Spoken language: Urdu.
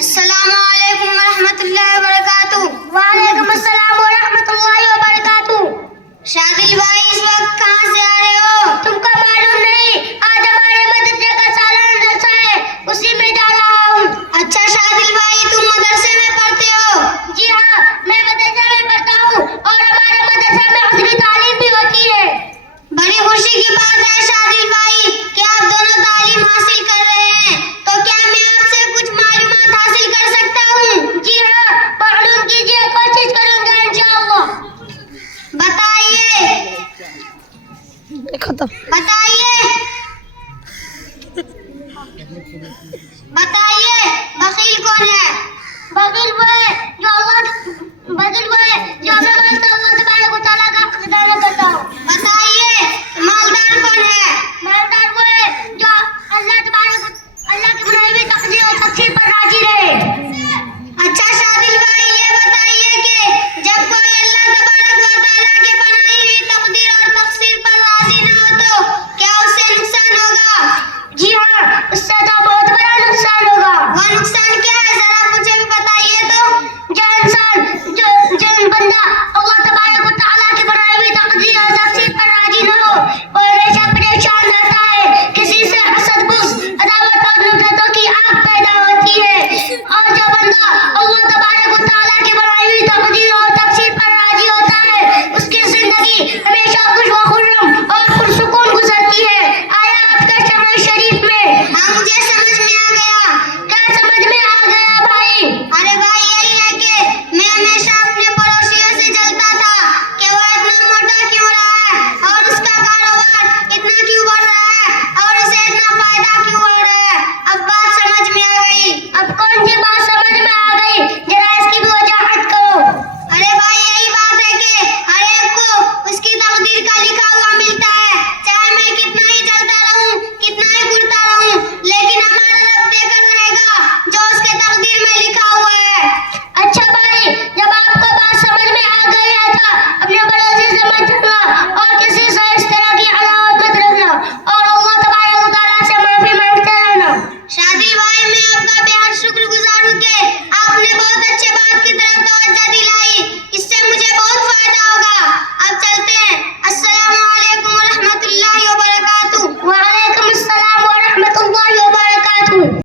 السلام علیکم ورحمۃ اللہ وبرکاتہ۔ وعلیکم السلام ورحمۃ اللہ وبرکاتہ۔ شادل بھائی اس وقت کہاں سے آ رہے ہو؟ تم کو معلوم نہیں آج ہمارے مدرسے کا سالانہ جلسہ ہے، اسی میں جا رہا ہوں۔ اچھا شادل بھائی تم مدرسے میں پڑھتے ہو؟ جی ہاں میں مدرسے میں پڑھتا ہوں اور ہمارے مدرسے میں عصری تعلیم بھی ہوتی ہے۔ بڑی خوشی کی بات ہے شادل بھائی کہ آپ دونوں تعلیم حاصل کر رہے ہیں، تو کیا میں آپ سے کچھ معلومات حاصل کر سکتا ہوں؟ جی ہاں معلوم کیجیے، کوشش کروں گا انشاءاللہ۔ بتائیے بخیل کون ہے؟ بخیل وہ ہے جو اللہ